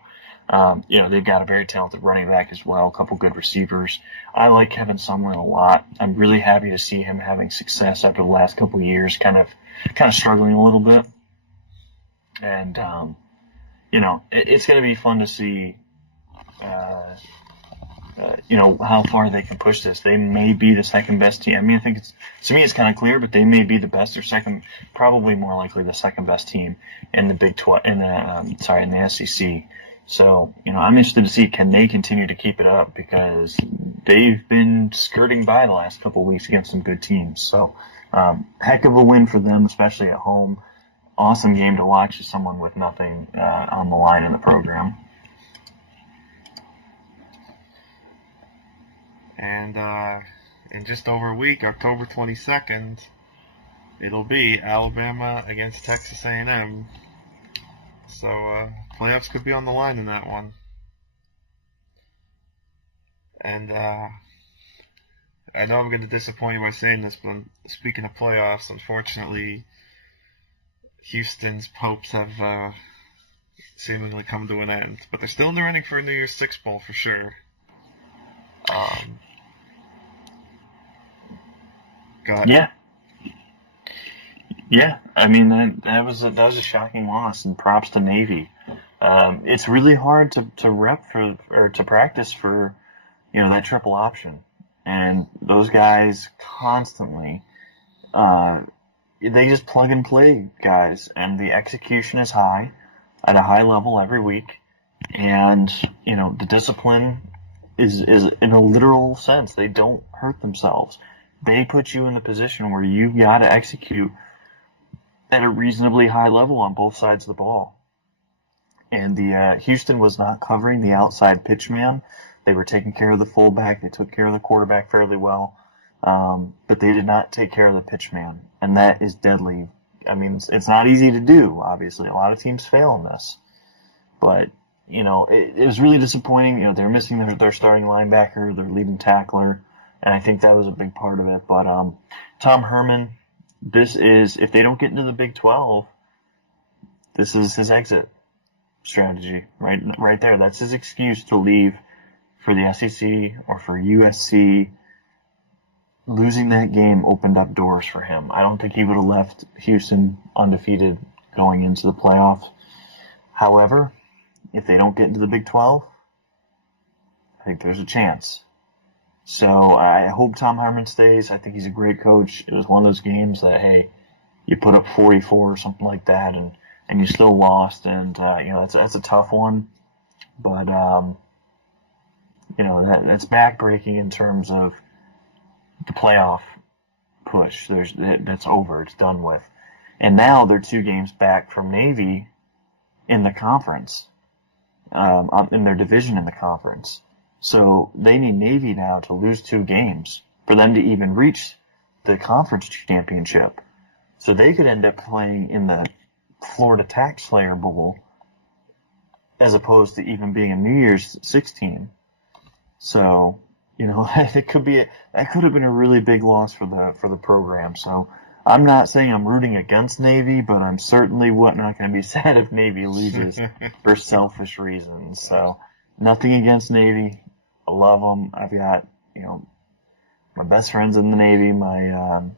they've got a very talented running back as well, a couple good receivers. I like Kevin Sumlin a lot. I'm really happy to see him having success after the last couple of years, kind of struggling a little bit. And it's going to be fun to see how far they can push this. They may be the second best team. I mean, to me it's kind of clear, but they may be the best or second, probably more likely the second best team in the in the SEC. So, I'm interested to see, can they continue to keep it up, because they've been skirting by the last couple of weeks against some good teams. So, heck of a win for them, especially at home. Awesome game to watch as someone with nothing on the line in the program. And in just over a week, October 22nd, it'll be Alabama against Texas A&M. So playoffs could be on the line in that one. And I know I'm going to disappoint you by saying this, but speaking of playoffs, unfortunately, Houston's hopes have seemingly come to an end. But they're still in the running for a New Year's Six Bowl for sure. Yeah. I mean that was a shocking loss, and props to Navy. It's really hard to rep for or to practice for, that triple option, and those guys constantly, they just plug and play guys, and the execution is high, at a high level every week, and the discipline is in a literal sense. They don't hurt themselves. They put you in the position where you've got to execute at a reasonably high level on both sides of the ball. And the Houston was not covering the outside pitch man. They were taking care of the fullback. They took care of the quarterback fairly well. But they did not take care of the pitch man. And that is deadly. I mean, it's not easy to do, obviously. A lot of teams fail in this. But, it was really disappointing. They're missing their starting linebacker, their leading tackler. And I think that was a big part of it. But Tom Herman, if they don't get into the Big 12, this is his exit strategy right there. That's his excuse to leave for the SEC or for USC. Losing that game opened up doors for him. I don't think he would have left Houston undefeated going into the playoffs. However, if they don't get into the Big 12, I think there's a chance. So I hope Tom Herman stays. I think he's a great coach. It was one of those games that, hey, you put up 44 or something like that, and you still lost, and that's a tough one. But that's backbreaking in terms of the playoff push. That's over. It's done with. And now they're 2 games back from Navy in the conference, in their division in the conference. So they need Navy now to lose 2 games for them to even reach the conference championship. So they could end up playing in the Florida Tax Slayer Bowl as opposed to even being a New Year's Six team. So, that could have been a really big loss for the program. So I'm not saying I'm rooting against Navy, but I'm certainly not going to be sad if Navy loses for selfish reasons. So nothing against Navy. I love them. I've got, my best friend's in the Navy. One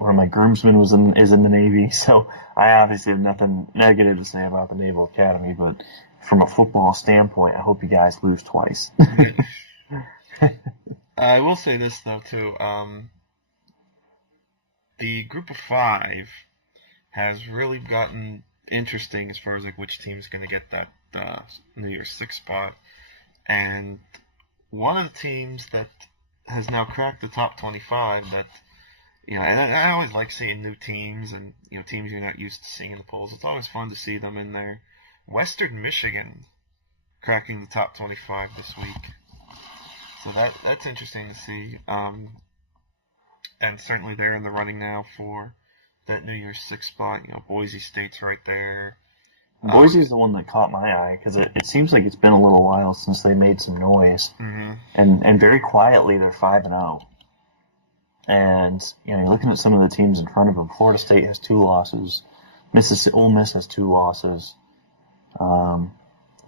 of my groomsmen is in the Navy. So I obviously have nothing negative to say about the Naval Academy, but from a football standpoint, I hope you guys lose twice. I will say this though too. The group of 5 has really gotten interesting as far as like which team's going to get that New Year's 6 spot, and one of the teams that has now cracked the top 25 that, and I always like seeing new teams and, teams you're not used to seeing in the polls. It's always fun to see them in there. Western Michigan cracking the top 25 this week. So that's interesting to see. And certainly they're in the running now for that New Year's 6 spot. Boise State's right there. Boise's the one that caught my eye because it seems like it's been a little while since they made some noise. Mm-hmm. And very quietly they're 5-0. And you're looking at some of the teams in front of them. Florida State has 2 losses. Ole Miss has 2 losses.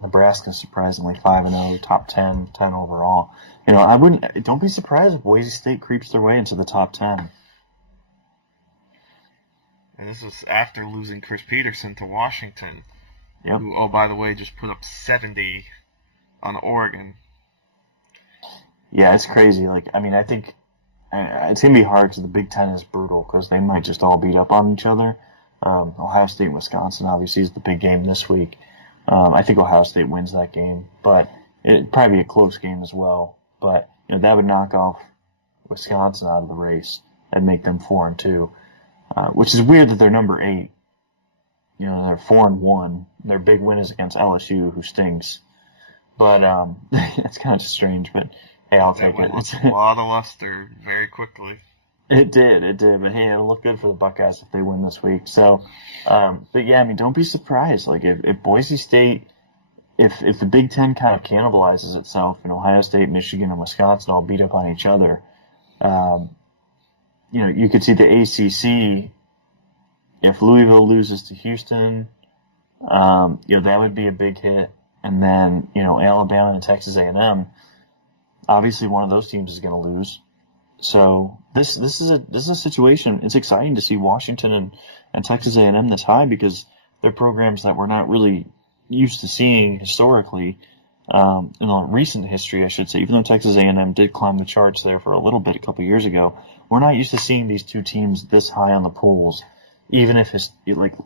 Nebraska surprisingly 5-0, top 10 overall. Don't be surprised if Boise State creeps their way into the top 10. And this was after losing Chris Peterson to Washington. Yep. Who, oh, by the way, just put up 70 on Oregon. Yeah, it's crazy. I think it's going to be hard because the Big Ten is brutal because they might just all beat up on each other. Ohio State and Wisconsin obviously is the big game this week. I think Ohio State wins that game, but it'd probably be a close game as well. But that would knock off Wisconsin out of the race and make them 4-2, which is weird that they're number 8. They're 4-1. Their big win is against LSU, who stinks. But it's kind of strange. But hey, I'll take it. It's a lot of luster very quickly. It did. But hey, it'll look good for the Buckeyes if they win this week. So, but yeah, don't be surprised. If Boise State, if the Big Ten kind of cannibalizes itself and Ohio State, Michigan, and Wisconsin all beat up on each other, you could see the ACC. If Louisville loses to Houston, that would be a big hit. And then, Alabama and Texas A&M, obviously one of those teams is going to lose. So this is a situation. It's exciting to see Washington and Texas A&M this high because they're programs that we're not really used to seeing historically, in the recent history, I should say. Even though Texas A&M did climb the charts there for a little bit a couple years ago, we're not used to seeing these two teams this high on the polls. Even if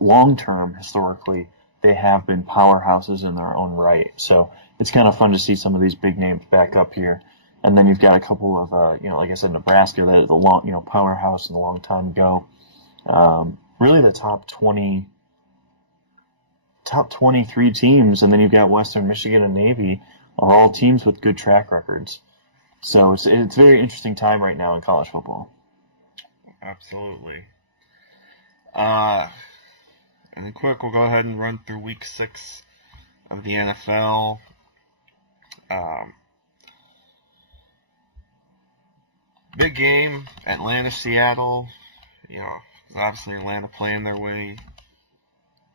long term historically, they have been powerhouses in their own right. So it's kind of fun to see some of these big names back up here. And then you've got a couple of, like I said, Nebraska, that the long, powerhouse in a long time ago. Really the top 23 teams, and then you've got Western Michigan and Navy are all teams with good track records. So it's a very interesting time right now in college football. Absolutely. And then quick, we'll go ahead and run through week 6 of the NFL. Big game, Atlanta-Seattle. Obviously Atlanta playing their way.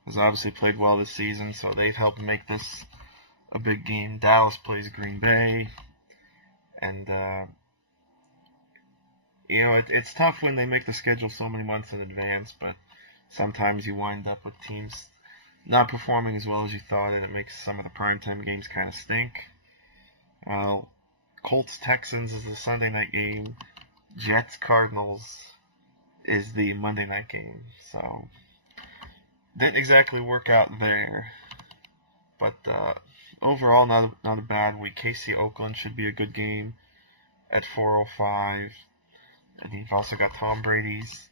Has obviously played well this season, so they've helped make this a big game. Dallas plays Green Bay. And, it's tough when they make the schedule so many months in advance, but sometimes you wind up with teams not performing as well as you thought, and it makes some of the primetime games kind of stink. Colts-Texans is the Sunday night game. Jets-Cardinals is the Monday night game. So, didn't exactly work out there. But overall, not a bad week. KC-Oakland should be a good game at 4:05. And you've also got Tom Brady's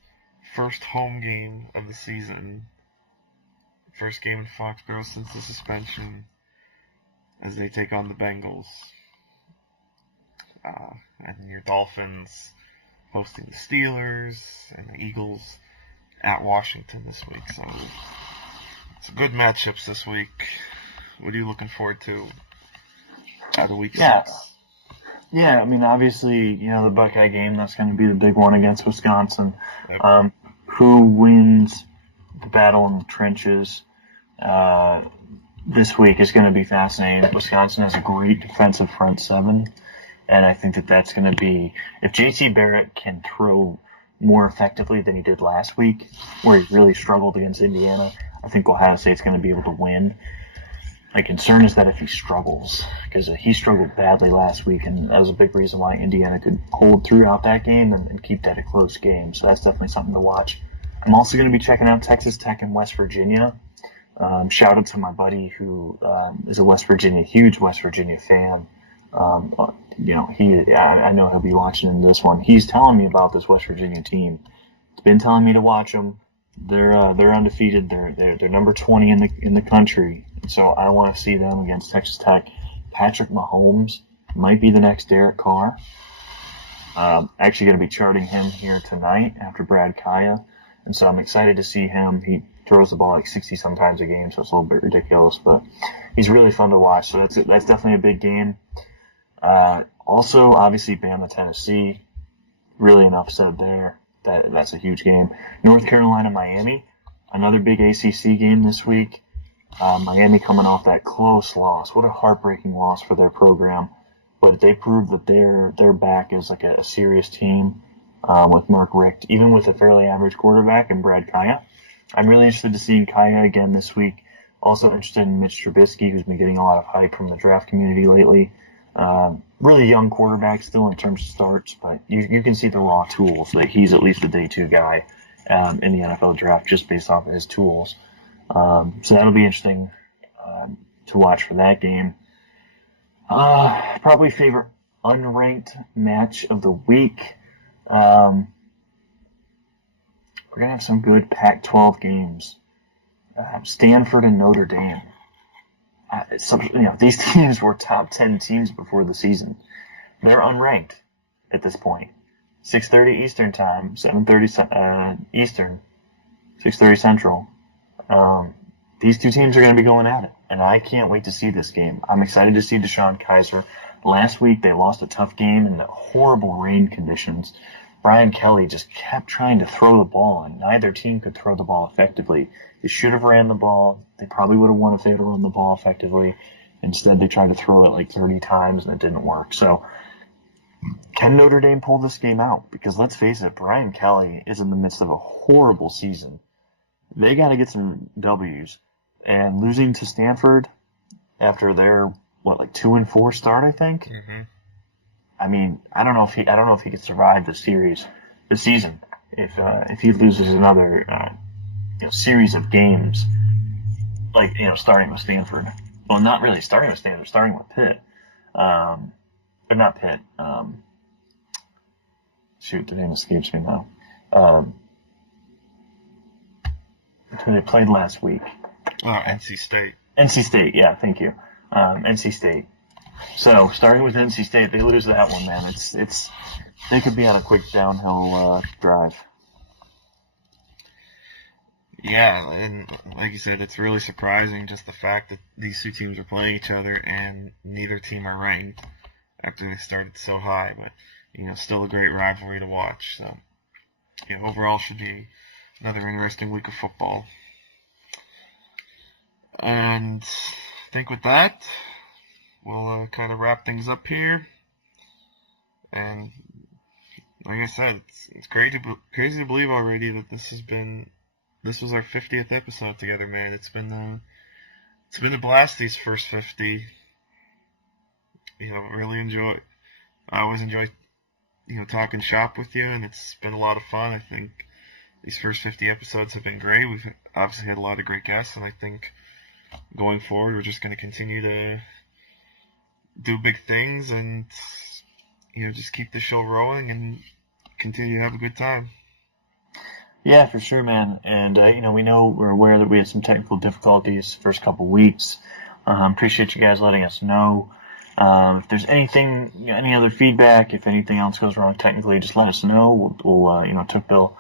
first home game of the season. First game in Foxborough since the suspension as they take on the Bengals. And your Dolphins hosting the Steelers and the Eagles at Washington this week. So it's good matchups this week. What are you looking forward to out of week 6? Yeah, I mean, obviously, the Buckeye game, that's going to be the big one against Wisconsin. Yep. Who wins the battle in the trenches this week is going to be fascinating. Wisconsin has a great defensive front seven, and I think that that's going to be, if J.T. Barrett can throw more effectively than he did last week, where he really struggled against Indiana, I think Ohio State's going to be able to win. My concern is that if he struggles, because he struggled badly last week, and that was a big reason why Indiana could hold throughout that game and keep that a close game. So that's definitely something to watch. I'm also going to be checking out Texas Tech and West Virginia. Shout out to my buddy who is a huge West Virginia fan. I know he'll be watching in this one. He's telling me about this West Virginia team. He's been telling me to watch them. They're undefeated. They're number 20 in the country. So I want to see them against Texas Tech. Patrick Mahomes might be the next Derek Carr. Actually going to be charting him here tonight after Brad Kaya. And so I'm excited to see him. He throws the ball like 60 sometimes a game, so it's a little bit ridiculous, but he's really fun to watch. So that's definitely a big game. Also, obviously, Bama, Tennessee. Really enough said there. That's a huge game. North Carolina, Miami. Another big ACC game this week. Miami coming off that close loss. What a heartbreaking loss for their program. But they proved that they're back as like a serious team with Mark Richt, even with a fairly average quarterback and Brad Kaya. I'm really interested to seeing Kaya again this week. Also interested in Mitch Trubisky, who's been getting a lot of hype from the draft community lately. Really young quarterback still in terms of starts, but you can see the raw tools that he's at least a day two guy in the NFL draft just based off of his tools. So that'll be interesting to watch for that game. Probably favorite unranked match of the week. We're going to have some good Pac-12 games. Stanford and Notre Dame. These teams were top 10 teams before the season. They're unranked at this point. 6:30 Eastern time, 7:30 Eastern, 6:30 Central. These two teams are going to be going at it, and I can't wait to see this game. I'm excited to see Deshaun Kaiser. Last week they lost a tough game in the horrible rain conditions. Brian Kelly just kept trying to throw the ball, and neither team could throw the ball effectively. They should have ran the ball. They probably would have won if they had run the ball effectively. Instead, they tried to throw it like 30 times, and it didn't work. So, can Notre Dame pull this game out? Because let's face it, Brian Kelly is in the midst of a horrible season. They got to get some W's. And losing to Stanford after their 2-4 start, I think. Mm-hmm. I mean, I don't know if he could survive the season, if he loses another series of games, starting with Stanford. Well, not really starting with Stanford, starting with Pitt, but not Pitt. Shoot, the name escapes me now. Who they played last week? Oh, NC State. NC State, yeah, thank you. NC State. So, starting with NC State, they lose that one, man. It's they could be on a quick downhill drive. Yeah, and like you said, it's really surprising just the fact that these two teams are playing each other and neither team are ranked after they started so high. But still a great rivalry to watch. So, overall should be another interesting week of football. And I think with that, we'll kind of wrap things up here. And like I said, it's crazy to believe already that this was our 50th episode together, man. It's been a blast these first 50. I always enjoy talking shop with you, and it's been a lot of fun. I think these first 50 episodes have been great. We've obviously had a lot of great guests, and I think going forward, we're just going to continue to do big things and, just keep the show rolling and continue to have a good time. Yeah, for sure, man. And, we're aware that we had some technical difficulties the first couple weeks. Appreciate you guys letting us know. If there's anything, any other feedback, if anything else goes wrong technically, just let us know. We'll took Bill,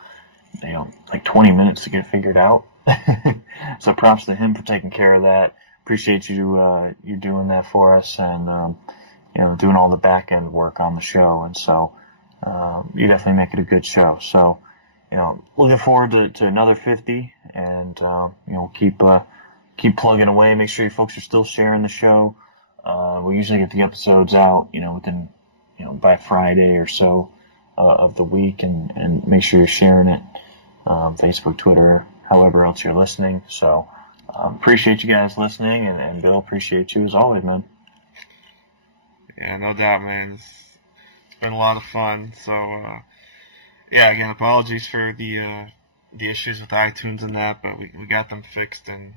20 minutes to get it figured out. So props to him for taking care of that. Appreciate you doing that for us. And doing all the back end work on the show, and so you definitely make it a good show. So, looking forward to another 50, and keep plugging away. Make sure you folks are still sharing the show. We usually get the episodes out, within, by Friday or so of the week, and make sure you're sharing it, Facebook, Twitter, however else you're listening. So, appreciate you guys listening, and Bill, appreciate you as always, man. Yeah, no doubt, man. It's been a lot of fun. So, again, apologies for the issues with iTunes and that, but we got them fixed, and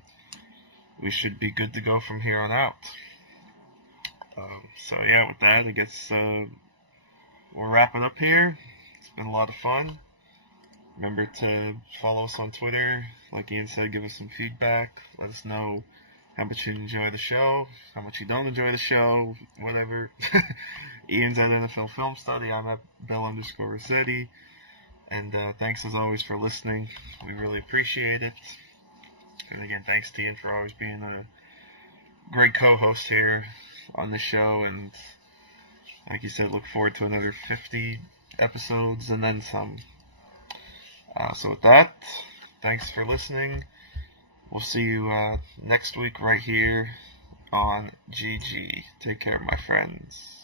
we should be good to go from here on out. With that, I guess we'll wrap it up here. It's been a lot of fun. Remember to follow us on Twitter. Like Ian said, give us some feedback. Let us know how much you enjoy the show, how much you don't enjoy the show, whatever. Ian's at NFL Film Study. I'm at Bill_Rossetti. And thanks as always for listening. We really appreciate it. And again, thanks to Ian for always being a great co-host here on the show. And like you said, look forward to another 50 episodes and then some. So with that, thanks for listening. We'll see you next week right here on GG. Take care, my friends.